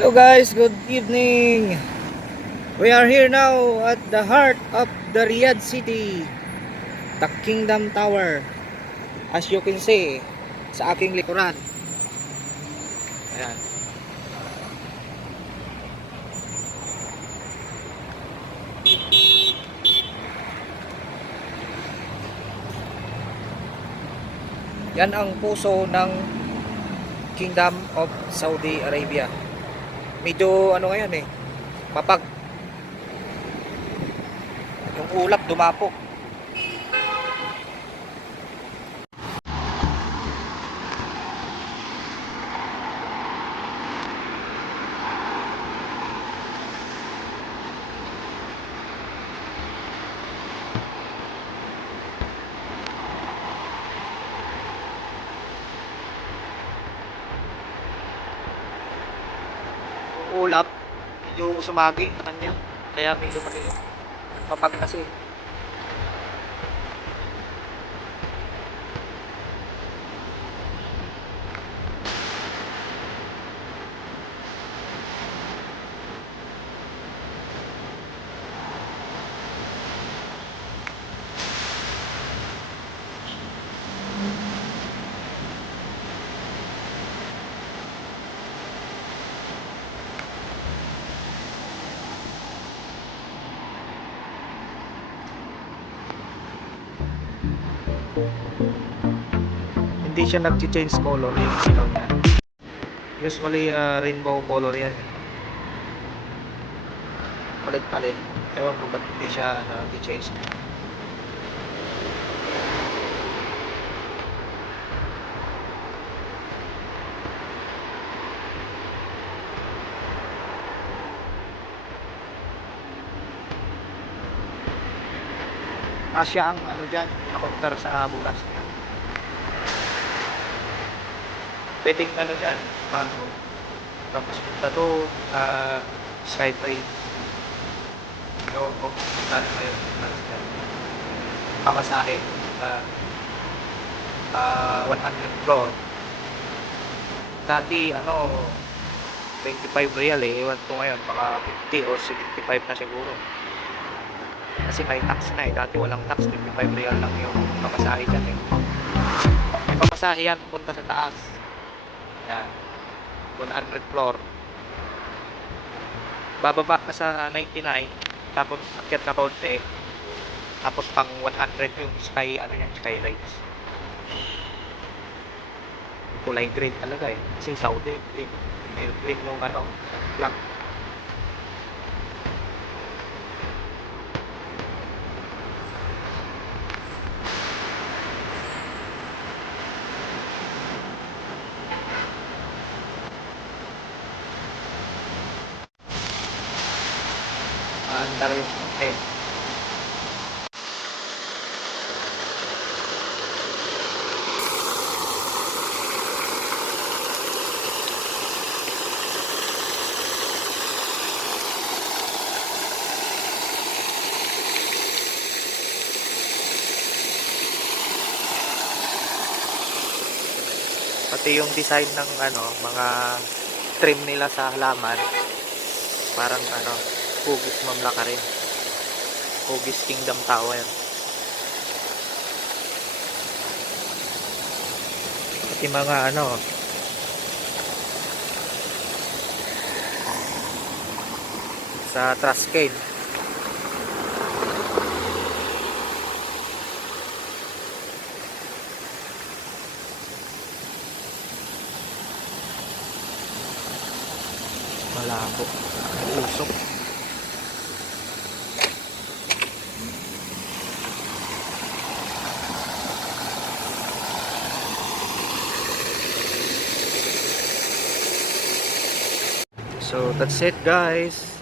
Hello guys, good evening. We are here now at the heart of the Riyadh City, the Kingdom Tower. As you can see sa aking likuran. Ayan. Yan ang puso ng Kingdom of Saudi Arabia. Medyo ano ngayon mapag. Yung ulap dumapo. Ulap medyo sumagi sa kanya, kaya medyo maliit mapag kasi. Hindi siya nag-change color yung sigaw niya. Usually rainbow color yan. Palit-palit. Ewan ko ba't hindi siya nag-change. Asya ang ano dyan, counter sa bukas. Pwedeng ano dyan, tapos punta to Skytrain. Ewan ko, saan kayo, pamasahe, 100 floor. Dati 25 real ewan ko ngayon, baka 50 or 75 na siguro. Kasi may tax na dati walang tax, 25 real lang yung pamasahe dyan May pamasahe yan, punta sa taas. Yan, 100 floor. Bababa ka sa 99, tapos akyat na konti, tapos pang 100 yung skylights. Kulay green talaga kasi Saudi green. Green yung black. Antara yung pati yung design ng mga trim nila sa halaman, parang Hugis Mamlaka rin. Hugis Kingdom Tower. Pati mga sa Trascade. Malabo. Usok. So that's it guys.